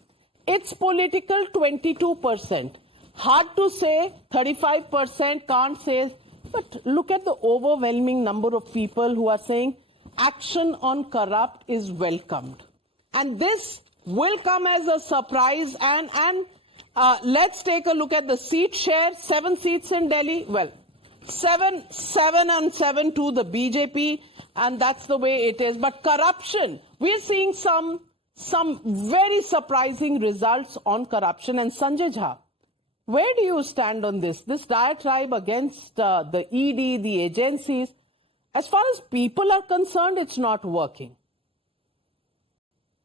It's political, 22%. Hard to say, 35%, can't say. But look at the overwhelming number of people who are saying action on corrupt is welcomed. And this will come as a surprise. And let's take a look at the seat share. 7 seats in Delhi. Well, 7 and 7 to the BJP. And that's the way it is. But corruption, we're seeing some very surprising results on corruption. And Sanjay Jha, where do you stand on this? This diatribe against the ED, the agencies, as far as people are concerned, it's not working.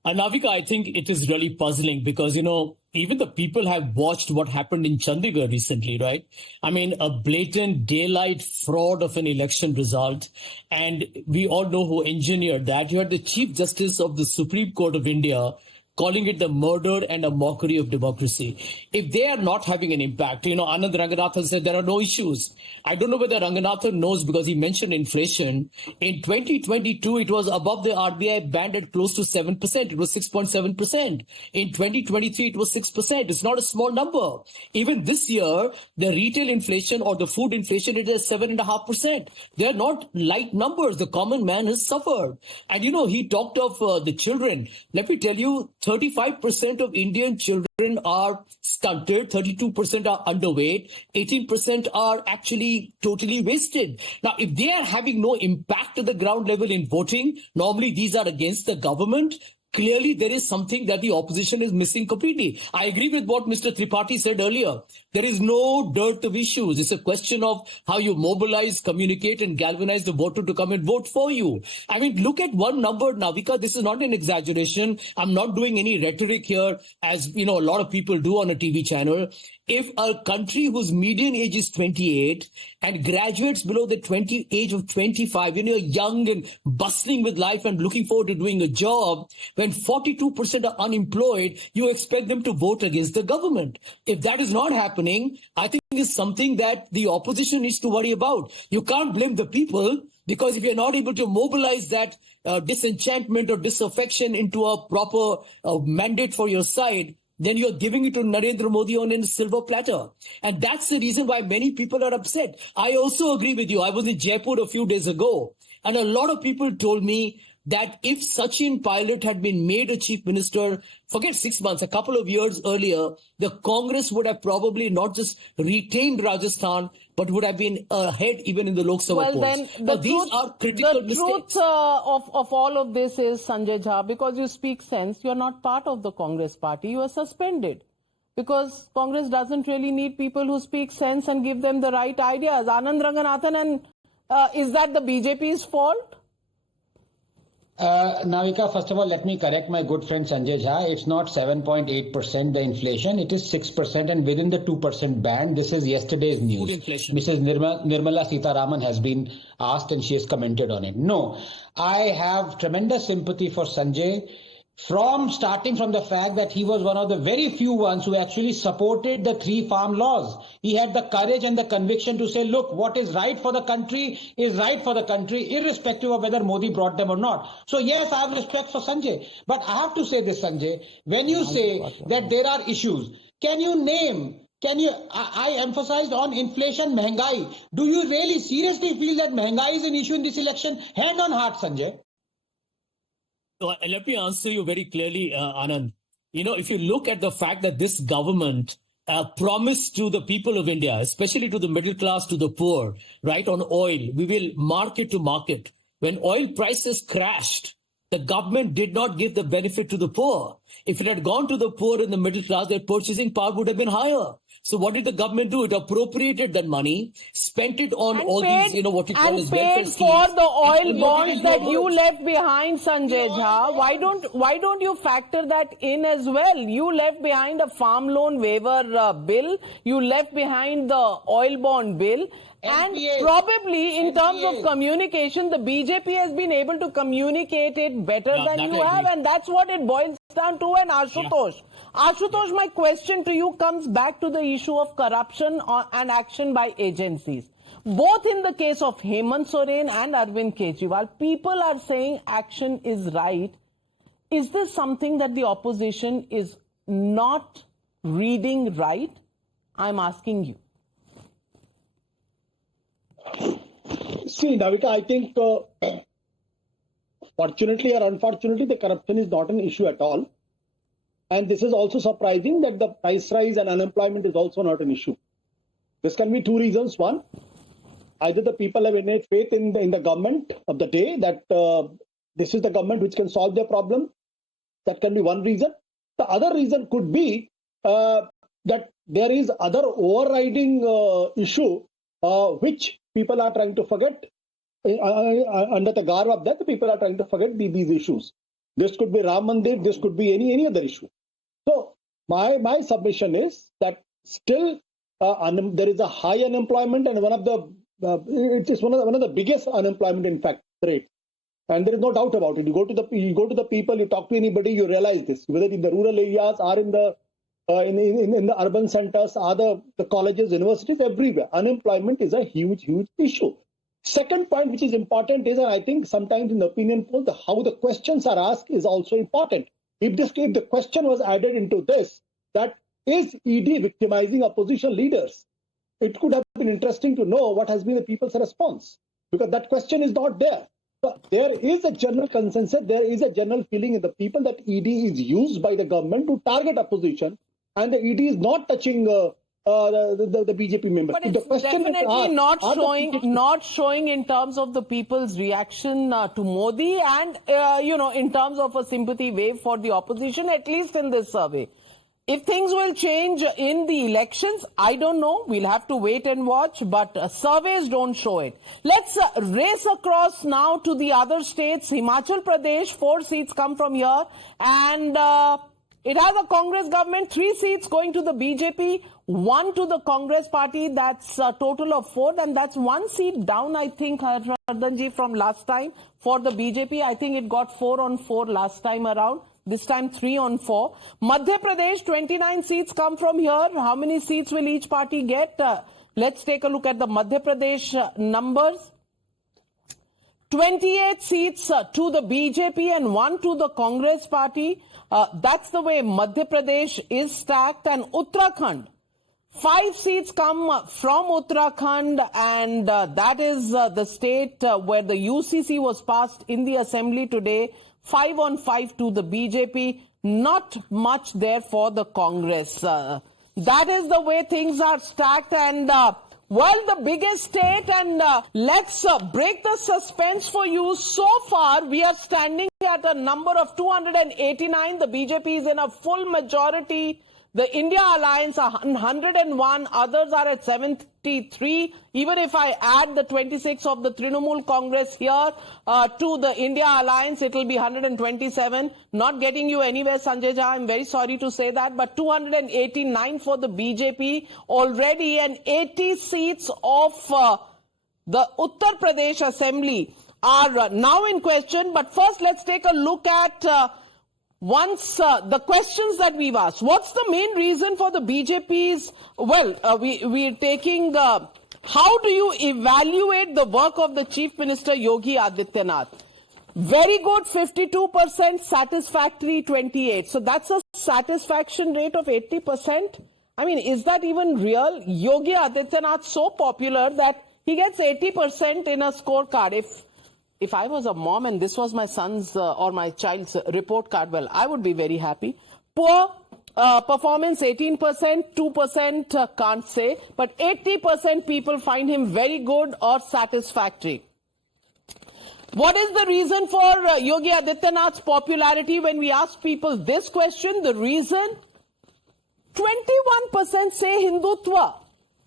Navika, I think it is really puzzling because, even the people have watched what happened in Chandigarh recently, right? I mean, a blatant daylight fraud of an election result. And we all know who engineered that. You had the Chief Justice of the Supreme Court of India calling it the murder and a mockery of democracy. If they are not having an impact, Anand Ranganathan said there are no issues. I don't know whether Ranganathan knows because he mentioned inflation. In 2022, it was above the RBI band at close to 7%. It was 6.7%. In 2023, it was 6%. It's not a small number. Even this year, the retail inflation or the food inflation is at 7.5%. They're not light numbers. The common man has suffered. And, he talked of the children. Let me tell you, 35% of Indian children are stunted, 32% are underweight, 18% are actually totally wasted. Now, if they are having no impact at the ground level in voting, normally these are against the government. Clearly, there is something that the opposition is missing completely. I agree with what Mr. Tripathi said earlier. There is no dearth of issues. It's a question of how you mobilize, communicate, and galvanize the voter to come and vote for you. I mean, look at one number, Navika. This is not an exaggeration. I'm not doing any rhetoric here, as a lot of people do on a TV channel. If a country whose median age is 28 and graduates below the age of 25, you're young and bustling with life and looking forward to doing a job, when 42% are unemployed, you expect them to vote against the government. If that is not happening, I think it's something that the opposition needs to worry about. You can't blame the people, because if you're not able to mobilize that disenchantment or disaffection into a proper mandate for your side, then you're giving it to Narendra Modi on a silver platter. And that's the reason why many people are upset. I also agree with you. I was in Jaipur a few days ago, and a lot of people told me that if Sachin Pilot had been made a chief minister, forget 6 months, a couple of years earlier, the Congress would have probably not just retained Rajasthan, but would have been ahead even in the Lok Sabha polls. Then these are critical mistakes. The truth of all of this is, Sanjay Jha, because you speak sense, you are not part of the Congress party, you are suspended. Because Congress doesn't really need people who speak sense and give them the right ideas. Anand Ranganathan, and is that the BJP's fault? Navika, first of all, let me correct my good friend Sanjay Jha. It's not 7.8% the inflation. It is 6% and within the 2% band. This is yesterday's news. Mrs. Nirmala Sitharaman has been asked and she has commented on it. No, I have tremendous sympathy for Sanjay. starting from the fact that he was one of the very few ones who actually supported the 3 farm laws. He had the courage and the conviction to say, look, what is right for the country is right for the country, irrespective of whether Modi brought them or not. So yes, I have respect for Sanjay. But I have to say this, Sanjay, when you say that there are issues, I emphasized on inflation, mehengai. Do you really seriously feel that mehengai is an issue in this election? Hand on heart, Sanjay. So let me answer you very clearly, Anand. If you look at the fact that this government promised to the people of India, especially to the middle class, to the poor, right, on oil, we will market to market. When oil prices crashed, the government did not give the benefit to the poor. If it had gone to the poor and the middle class, their purchasing power would have been higher. So what did the government do? It appropriated that money, spent it on these, what you call as welfare schemes. And paid for the oil bonds that you left behind, Sanjay Jha. Why don't you factor that in as well? You left behind a farm loan waiver bill. You left behind the oil bond bill. And probably in terms of communication, the BJP has been able to communicate it better than you have. And that's what it boils down to. And Ashutosh, my question to you comes back to the issue of corruption and action by agencies. Both in the case of Hemant Soren and Arvind Kejriwal, people are saying action is right. Is this something that the opposition is not reading right? I'm asking you. See, Navika, I think fortunately or unfortunately, the corruption is not an issue at all. And this is also surprising that the price rise and unemployment is also not an issue. This can be 2 reasons. One, either the people have innate faith in the government of the day that this is the government which can solve their problem. That can be one reason. The other reason could be that there is other overriding issue which people are trying to forget. Under the garb of that, the people are trying to forget these issues. This could be Ram Mandir, this could be any other issue. So my submission is that still there is a high unemployment and one of the biggest unemployment in fact rate. And there is no doubt about it. You go to the people, you talk to anybody, you realize this. Whether in the rural areas or in the urban centers, or the colleges, universities, everywhere, unemployment is a huge issue. Second point, which is important, is, and I think sometimes in the opinion poll, how the questions are asked is also important. If the question was added into this, that is ED victimizing opposition leaders, it could have been interesting to know what has been the people's response, because that question is not there. So there is a general consensus, there is a general feeling in the people that ED is used by the government to target opposition, and the ED is not touching the BJP members. But it's definitely not showing in terms of the people's reaction to Modi and, in terms of a sympathy wave for the opposition, at least in this survey. If things will change in the elections, I don't know. We'll have to wait and watch, but surveys don't show it. Let's race across now to the other states. Himachal Pradesh, 4 seats come from here, and it has a Congress government, 3 seats going to the BJP, 1 to the Congress party. That's a total of 4, and that's 1 seat down, I think, Harsh Vardhan ji, from last time for the BJP. I think it got 4 on 4 last time around. This time 3 on 4. Madhya Pradesh, 29 seats come from here. How many seats will each party get? Let's take a look at the Madhya Pradesh numbers. 28 seats to the BJP and 1 to the Congress party. That's the way Madhya Pradesh is stacked. And Uttarakhand, 5 seats come from Uttarakhand, and that is the state where the UCC was passed in the assembly today. 5 on 5 to the BJP. Not much there for the Congress. That is the way things are stacked, and the biggest state, and let's break the suspense for you. So far, we are standing at a number of 289. The BJP is in a full majority. The India Alliance are 101. Others are at 73. Even if I add the 26 of the Trinamool Congress here to the India Alliance, it will be 127. Not getting you anywhere, Sanjay Jha. I'm very sorry to say that. But 289 for the BJP already, and 80 seats of the Uttar Pradesh Assembly are now in question. But first, let's take a look at once the questions that we've asked, what's the main reason for the BJP's, we're taking, how do you evaluate the work of the Chief Minister Yogi Adityanath? Very good, 52%, satisfactory, 28%. So that's a satisfaction rate of 80%. I mean, is that even real? Yogi Adityanath so popular that he gets 80% in a scorecard. If I was a mom and this was my son's or my child's report card, well, I would be very happy. Poor performance, 18%, 2% can't say, but 80% people find him very good or satisfactory. What is the reason for Yogi Adityanath's popularity? When we ask people this question, the reason, 21% say Hindutva,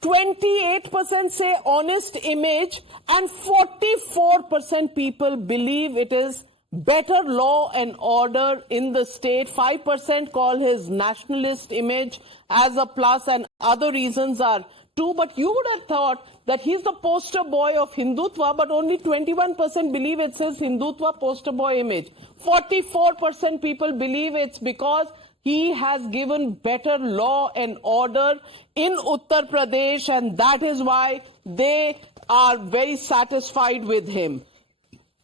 28% say honest image, and 44% people believe it is better law and order in the state. 5% call his nationalist image as a plus, and other reasons are too. But you would have thought that he's the poster boy of Hindutva, but only 21% believe it's his Hindutva poster boy image. 44% people believe it's because he has given better law and order in Uttar Pradesh, and that is why they are very satisfied with him.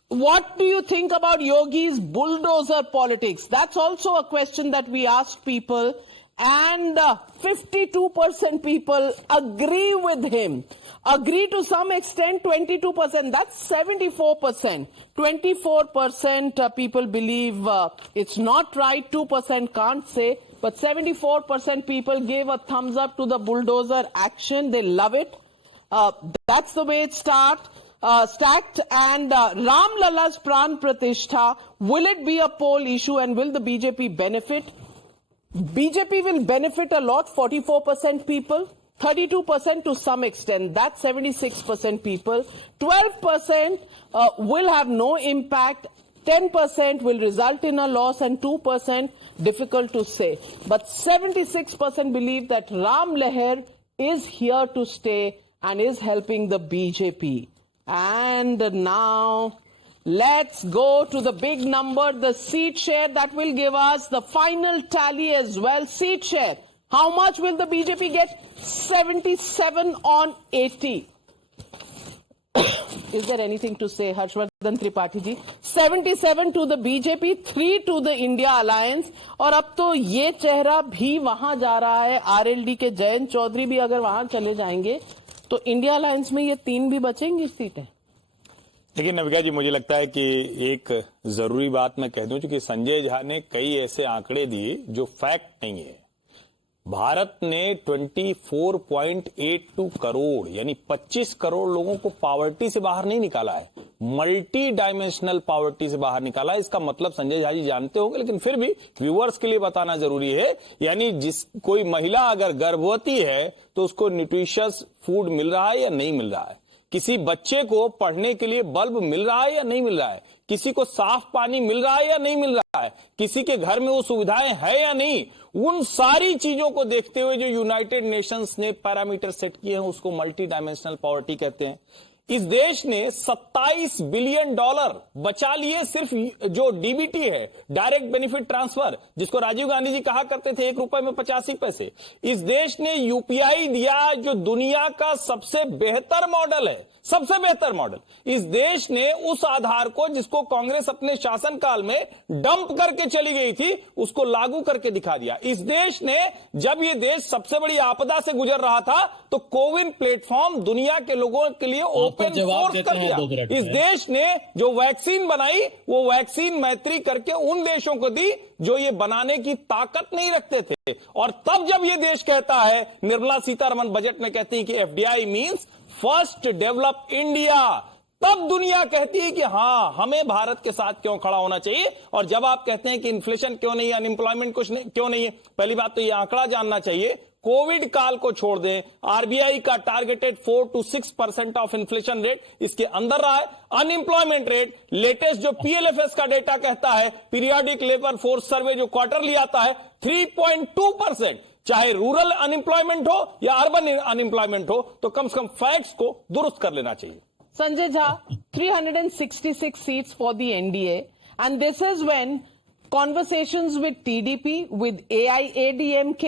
What do you think about Yogi's bulldozer politics? That's also a question that we asked people, and 52% people agree with him. Agree to some extent, 22%. That's 74%. 24% people believe it's not right. 2% can't say. But 74% people gave a thumbs up to the bulldozer action. They love it. That's the way it stacked. And Ram Lala's Pran Pratishtha, will it be a poll issue and will the BJP benefit? BJP will benefit a lot, 44% people. 32% to some extent, that's 76% people. 12% will have no impact. 10% will result in a loss, and 2% difficult to say. But 76% believe that Ram Lehar is here to stay and is helping the BJP. And now let's go to the big number, the seat share that will give us the final tally as well. Seat share. How much will the BJP get? 77 on 80. Is there anything to say, Harsh Vardhan Tripathi ji? 77 to the BJP, 3 to the India Alliance. और अब तो ये चेहरा भी वहां जा रहा है, आरएलडी के जयंत चौधरी भी अगर वहां चले जाएंगे तो इंडिया अलायंस में ये 3 भी बचेंगी सीटें। देखिए नविका जी, मुझे लगता है कि एक जरूरी बात मैं कह दूं, क्योंकि संजय झा ने कई ऐसे आंकड़े दिए जो फैक्ट नहीं है। भारत ने 24.82 करोड़ यानी 25 करोड़ लोगों को पॉवर्टी से बाहर नहीं निकाला है, मल्टी डायमेंशनल पॉवर्टी से बाहर निकाला है। इसका मतलब संजय झा जी जानते होंगे, लेकिन फिर भी व्यूअर्स के लिए बताना जरूरी है। यानी कोई महिला अगर गर्भवती है तो उसको न्यूट्रिशियस फूड मिल रहा है या नहीं मिल रहा है, किसी बच्चे को पढ़ने के लिए बल्ब मिल रहा है या नहीं मिल रहा है, किसी को साफ पानी मिल रहा है या नहीं मिल रहा है, किसी के घर में वो सुविधाएं है या नहीं, उन सारी चीजों को देखते हुए जो यूनाइटेड नेशंस ने पैरामीटर सेट किए हैं उसको मल्टी डायमेंशनल पॉवर्टी कहते हैं। इस देश ने 27 बिलियन डॉलर बचा लिए सिर्फ जो डीबीटी है, डायरेक्ट बेनिफिट ट्रांसफर, जिसको राजीव गांधी जी कहा करते थे 1 रुपए में 85 पैसे। इस देश ने यूपीआई दिया, जो दुनिया का सबसे बेहतर मॉडल है, सबसे बेहतर मॉडल। इस देश ने उस आधार को जिसको कांग्रेस अपने शासनकाल में डंप करके चली गई थी, उसको लागू करके दिखा दिया। इस देश ने, जब ये देश सबसे बड़ी आपदा से गुजर रहा था, तो कोविन प्लेटफॉर्म दुनिया के लोगों के लिए ओपन सोर्स कर दिया। इस देश ने जो वैक्सीन बनाई, वो वैक्सीन मैत्री करके उन देशों को दी जो ये बनाने की ताकत नहीं रखते थे। और तब जब ये देश कहता है, निर्मला सीतारमण बजट में कहती है कि FDI means first develop India, तब दुनिया कहती है कि हां, हमें भारत के साथ क्यों खड़ा होना चाहिए। और जब आप कहते हैं कि इन्फ्लेशन क्यों नहीं है, अनएम्प्लॉयमेंट कुछ नहीं, क्यों नहीं है, पहली बात तो ये आंकड़ा जानना चाहिए। कोविड काल को छोड़ दें, आरबीआई का targeted 4 to 6% of inflation rate इसके अंदर रहा है। अनएम्प्लॉयमेंट रेट, लेटेस्ट जो पीएलएफएस का डेटा कहता है, पीरियोडिक लेबर फोर्स सर्वे जो क्वार्टरली आता है, 3.2%। चाहे रूरल अनएम्प्लॉयमेंट हो या अर्बन अनएम्प्लॉयमेंट हो, तो कम से कम फैक्ट्स को दुरुस्त कर लेना चाहिए। Sanjay Jha, 366 seats for the NDA, and this is when conversations with TDP, with AIADMK,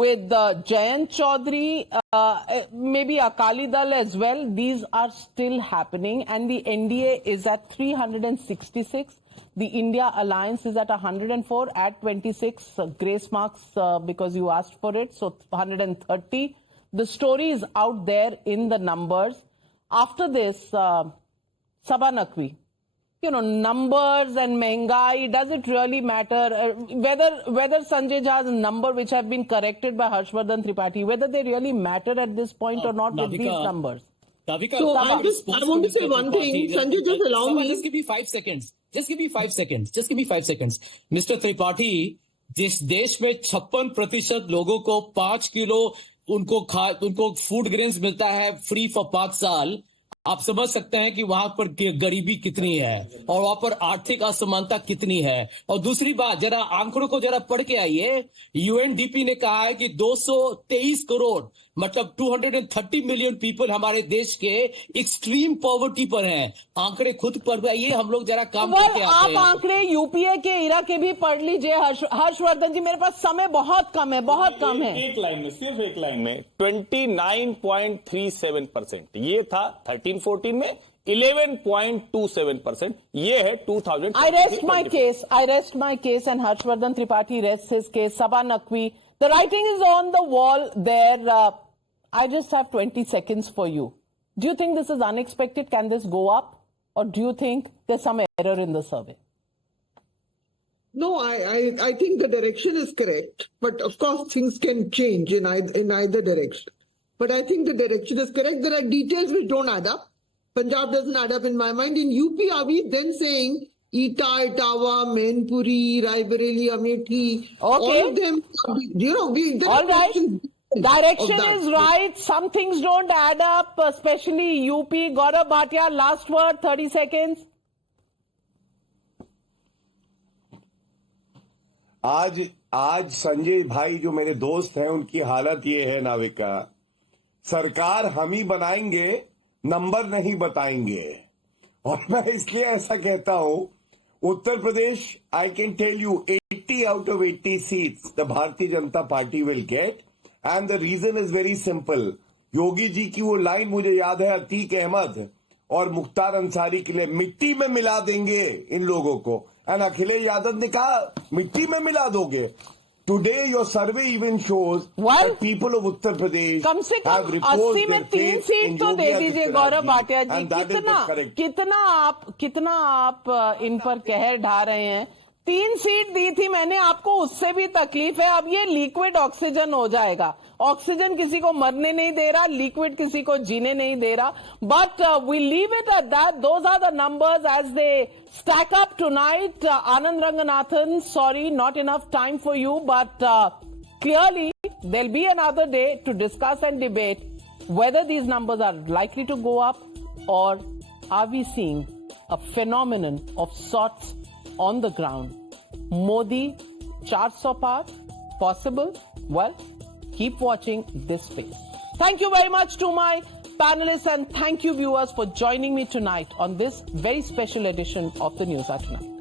with Jayant Chaudhary, maybe Akali Dal as well. These are still happening, and the NDA is at 366. The India Alliance is at 104, at 26 grace marks because you asked for it, so 130. The story is out there in the numbers. After this, Sabha Nakvi. You know, numbers and Mengai, does it really matter? Whether Sanjay Jha's number, which have been corrected by Harsh Vardhan Tripathi, whether they really matter at this point or not with these numbers? Navika, So I want to say one thing. Sanjay, just allow me. Just give me 5 seconds. Just give me 5 seconds. Just give me 5 seconds. Mr. Tripathi, जिस देश में 56% लोगों को 5 kilo उनको food grains मिलता है free for 5 साल, आप समझ सकते हैं कि वहां पर गरीबी कितनी है और वहां पर आर्थिक असमानता कितनी है। और दूसरी बात, जरा आंकड़ों को जरा पढ़ के आइए। UNDP ने कहा है कि 223 करोड़ मतलब 230 मिलियन पीपल हमारे देश के एक्सट्रीम पॉवर्टी पर हैं। आंकड़े खुद पढ़ आइए, हम लोग जरा काम करके आते हैं। आप आंकड़े यूपीए के इरा के भी पढ़ लीजिए हर्षवर्धन जी, मेरे पास समय बहुत कम है, बहुत कम है। एक लाइन में, सिर्फ एक लाइन में 29.37%, ये था 13-14 में 11.27%, ये है 2000। I rest my case and Harshvardhan Tripathi rests his case. Sabha Nakvi, the writing is on the wall there. I just have 20 seconds for you. Do you think this is unexpected? Can this go up? Or do you think there's some error in the survey? No, I think the direction is correct. But of course, things can change in either direction. But I think the direction is correct. There are details which don't add up. Punjab doesn't add up in my mind. In UP, are we then saying Etah, Etawah, Mainpuri, Raebareli, Amethi, all of them, all right. Direction is right. Some things don't add up, especially UP. Gaurav Bhatia, last word, 30 seconds. आज संजय भाई जो मेरे दोस्त हैं, उनकी हालत ये है नाविका, सरकार हम ही बनाएंगे, नंबर नहीं बताएंगे। और मैं इसलिए ऐसा कहता हूं, Uttar Pradesh, I can tell you 80 out of 80 seats the Bharatiya Janata Party will get, and the reason is very simple. Yogi ji की वो लाइन मुझे याद है, अतीक अहमद और मुख्तार अंसारी के लिए, मिट्टी में मिला देंगे इन लोगों को, एंड अखिलेश यादव ने कहा मिट्टी में मिला दोगे। Today your survey even shows that people of Uttar Pradesh कम से कम 80 में 3 सीट तो दे दीजिए गौरव भाटिया जी। कितना आप इन पर कहर ढा रहे हैं। 3 सीट दी थी मैंने आपको, उससे भी तकलीफ है। अब ये लिक्विड ऑक्सीजन हो जाएगा। ऑक्सीजन किसी को मरने नहीं दे रहा, लिक्विड किसी को जीने नहीं दे रहा। But we leave it at that. Those are the numbers as they stack up tonight. Anand Ranganathan, sorry, not enough time for you, but clearly there'll be another day to discuss and debate whether these numbers are likely to go up, or are we seeing a phenomenon of sorts on the ground. Modi, 400 par, possible? Well, keep watching this space. Thank you very much to my panelists, and thank you viewers for joining me tonight on this very special edition of the Newshour Tonight.